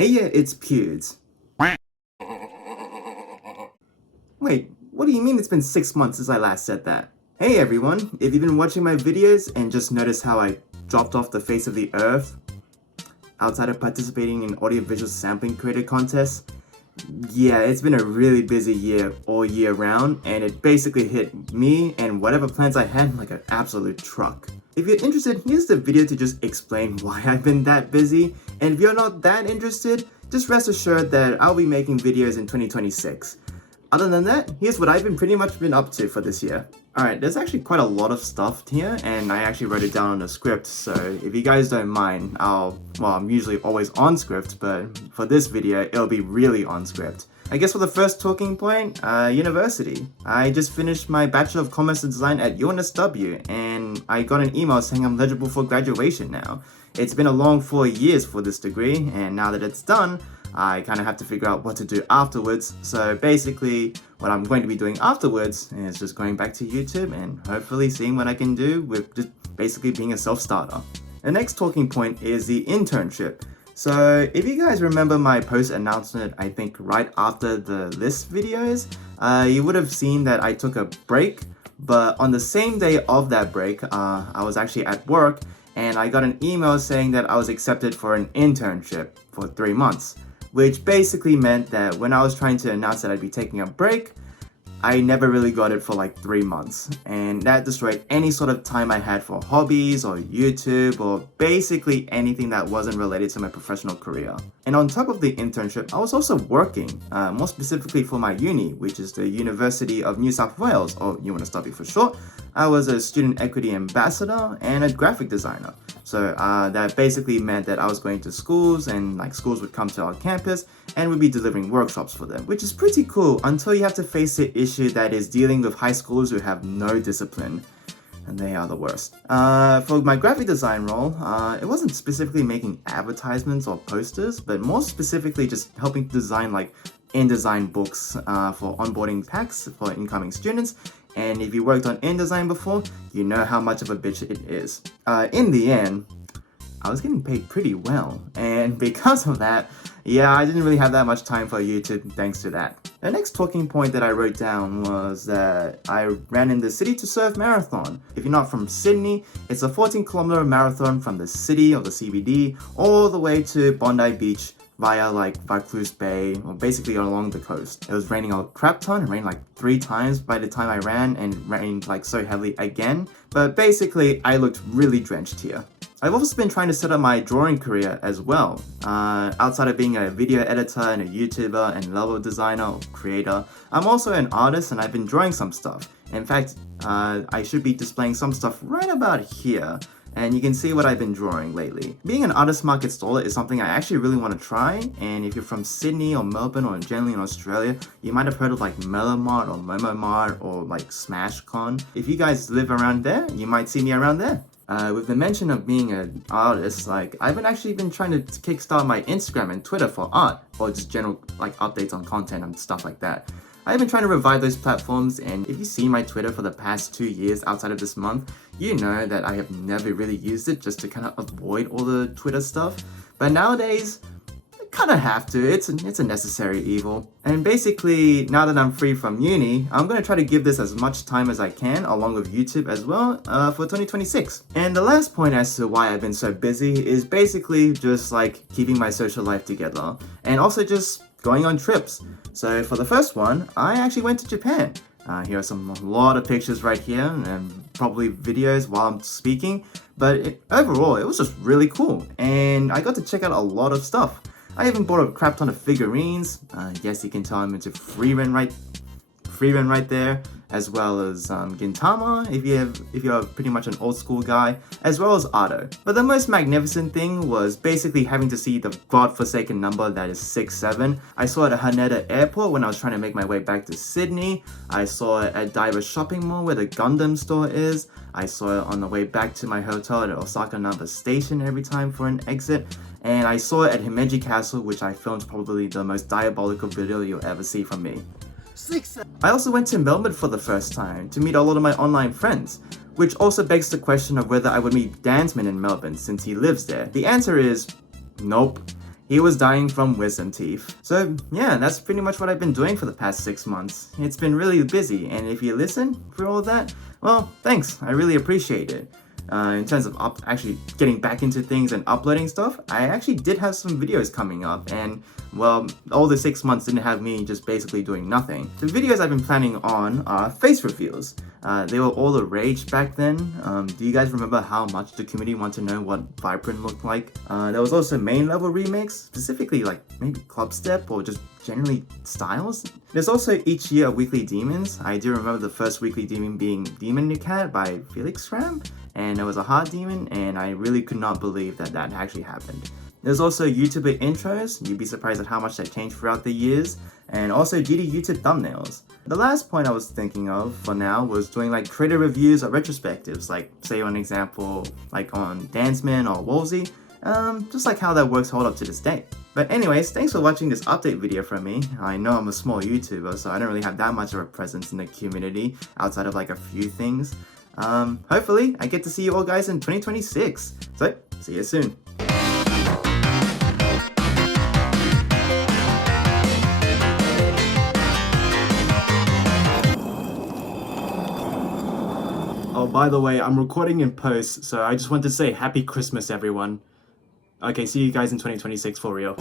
Heya, it's Pewds. Wait, what do you mean it's been 6 months since I last said that? Hey everyone, if you've been watching my videos and just noticed how I dropped off the face of the earth outside of participating in audiovisual sampling creator contests, yeah, it's been a really busy year all year round, and it basically hit me and whatever plans I had like an absolute truck. If you're interested, here's the video to just explain why I've been that busy, and if you're not that interested, just rest assured that I'll be making videos in 2026. Other than that, here's what I've pretty much been up to for this year. Alright, there's actually quite a lot of stuff here, and I actually wrote it down on a script, so if you guys don't mind, I'm usually always on script, but for this video, it'll be really on script. I guess for the first talking point, university. I just finished my Bachelor of Commerce and Design at UNSW, and I got an email saying I'm eligible for graduation now. It's been a long 4 years for this degree, and now that it's done, I kind of have to figure out what to do afterwards. So basically, what I'm going to be doing afterwards is just going back to YouTube and hopefully seeing what I can do with just basically being a self-starter. The next talking point is the internship. So if you guys remember my post announcement, I think right after the list videos, you would have seen that I took a break, but on the same day of that break, I was actually at work and I got an email saying that I was accepted for an internship for 3 months. Which basically meant that when I was trying to announce that I'd be taking a break, I never really got it for like 3 months, and that destroyed any sort of time I had for hobbies or YouTube or basically anything that wasn't related to my professional career. And on top of the internship, I was also working, more specifically for my uni, which is the University of New South Wales, or UNSW for short. I was a student equity ambassador and a graphic designer. So that basically meant that I was going to schools, and like schools would come to our campus and would be delivering workshops for them, which is pretty cool until you have to face the issue that is dealing with high schoolers who have no discipline. And they are the worst. For my graphic design role, it wasn't specifically making advertisements or posters, but more specifically just helping design like InDesign books for onboarding packs for incoming students. And if you worked on InDesign before, you know how much of a bitch it is. In the end, I was getting paid pretty well, and because of that, yeah, I didn't really have that much time for YouTube thanks to that. The next talking point that I wrote down was that I ran in the City to Surf Marathon. If you're not from Sydney, it's a 14-kilometer marathon from the city or the CBD all the way to Bondi Beach via like Vaucluse Bay, or basically along the coast. It was raining a crap ton. It rained like 3 times by the time I ran, and it rained like so heavily again. But basically, I looked really drenched here. I've also been trying to set up my drawing career as well. Outside of being a video editor and a YouTuber and level designer or creator, I'm also an artist and I've been drawing some stuff. In fact, I should be displaying some stuff right about here, and you can see what I've been drawing lately. Being an artist market staller is something I actually really want to try, and if you're from Sydney or Melbourne or generally in Australia, you might have heard of like Melomart or Momomart or like SmashCon. If you guys live around there, you might see me around there. With the mention of being an artist, like I've actually been trying to kickstart my Instagram and Twitter for art, or just general like updates on content and stuff like that. I've been trying to revive those platforms, and if you see my Twitter for the past 2 years outside of this month, you know that I have never really used it just to kind of avoid all the Twitter stuff. But nowadays, kind of have to. It's a necessary evil. And basically, now that I'm free from uni, I'm going to try to give this as much time as I can, along with YouTube as well, for 2026. And the last point as to why I've been so busy is basically just like keeping my social life together, and also just going on trips. So for the first one, I actually went to Japan. Here are a lot of pictures right here, and probably videos while I'm speaking, but overall, it was just really cool, and I got to check out a lot of stuff. I even bought a crap ton of figurines. Yes, you can tell I'm into Freeran right there, as well as Gintama, if you're pretty much an old school guy, as well as Ado. But the most magnificent thing was basically having to see the godforsaken number that is 67. I saw it at Haneda Airport when I was trying to make my way back to Sydney. I saw it at Daiwa Shopping Mall where the Gundam store is. I saw it on the way back to my hotel at Osaka Namba Station every time for an exit. And I saw it at Himeji Castle, which I filmed probably the most diabolical video you'll ever see from me. I also went to Melbourne for the first time to meet a lot of my online friends, which also begs the question of whether I would meet Dansman in Melbourne since he lives there. The answer is nope. He was dying from wisdom teeth. So yeah, that's pretty much what I've been doing for the past 6 months. It's been really busy, and if you listen for all that, well, thanks. I really appreciate it. In terms of actually getting back into things and uploading stuff, I actually did have some videos coming up, and well, all the 6 months didn't have me just basically doing nothing. The videos I've been planning on are face reveals. They were all the rage back then. Do you guys remember how much the community wanted to know what Vibrant looked like? There was also main level remakes, specifically like maybe Club Step or just generally styles. There's also each year weekly demons. I do remember the first weekly demon being Demon the Cat by Felix Ram, and it was a hard demon, and I really could not believe that that actually happened. There's also YouTuber intros. You'd be surprised at how much that changed throughout the years, and also GD YouTube thumbnails. The last point I was thinking of for now was doing like creator reviews or retrospectives, like say an example like on Danceman or Wolsey, just like how that works hold up to this day. But anyways, thanks for watching this update video from me. I know I'm a small YouTuber, so I don't really have that much of a presence in the community outside of like a few things. Hopefully I get to see you all guys in 2026. So, see you soon. Oh, by the way, I'm recording in post, so I just wanted to say Happy Christmas, everyone. Okay, see you guys in 2026 for real.